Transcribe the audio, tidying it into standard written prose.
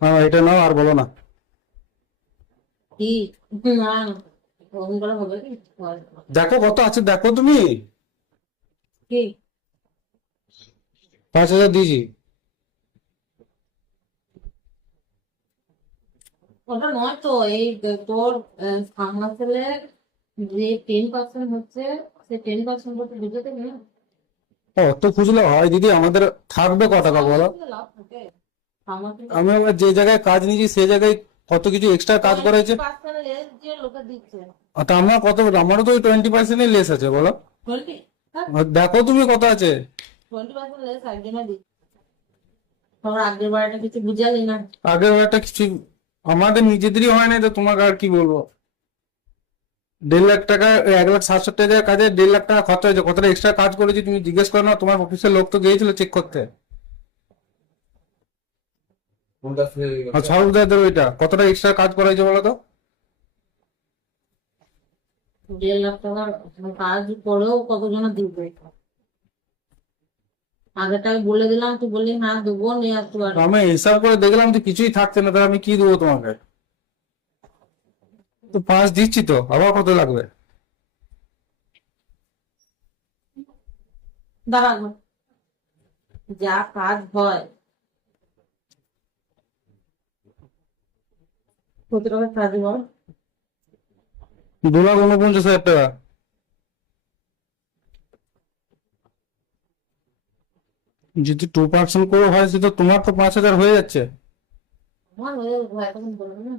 হ্যাঁ, এটা নাও আর বলো না। কি? না, ওরকম করে হবে কি? দেখো কত আছে, দেখো তুমি। কি? 5,000 দিয়েছি। ওটা নয় তো, এই তোর সামনা সেলের যে 10% হচ্ছে, সেই 10% করতে বুঝতে না। অত খুঁজলে হয় দিদি? আমাদের থাকবে ক টাকা সামনা বলো? সেলে লাভ থাকে। সামনা সেলে আমি আবার যে জায়গায় কাজ নিয়েছি সেই জায়গায় কত কিছু এক্সট্রা কাজ করেছে। 20% লেস দিয়ে লোকে দিচ্ছে। তা আমার কত, আমারও তো ওই 20%-ই লেস আছে বলো। 20, হ্যাঁ, আর দেখো তুমি কত আছে। 20% লেস একদিনে দিচ্ছে। তোর আগের বারটা কিছু বুঝালি না। আগের একটা কিছু আমাদের নিজেদেরই হয় না, তো তোমাকে আর কি বলবো। 1,50,000 টাকা, 1,60,70,000 কাজে 1,50,000 টাকা খরচা হয়েছে। কতটা এক্সট্রা কাজ করেছি তুমি জিজ্ঞেস করো না? তোমার অফিসের লোক তো গিয়েছিল চেক করতে। আর সর্বদাদের ওইটা কতটা এক্সট্রা কাজ করা হয়েছে বলো তো? 1.5 লাখ টাকার কাজ করেও কতজনে দিবে? আগেরটা আমি বলে দিলাম, তুই বললি হ্যাঁ দেবো, নিয়ে আসতে পারবি। আমি হিসাব করে দেখলাম যে কিছুই থাকছে না, তাহলে আমি কি দেবো তোমাকে? তো 5 দিচ্ছি, তো আবার কত লাগবে? দাঁড়াবো, যা কাজ হয়। কত টাকা কাজ বল? 2,49,000 টাকা। যদি 2% করে হয় সে তো তোমার তো 5,000 হয়ে যাচ্ছে। আমার হয়ে যাবে, এখন বলবো না।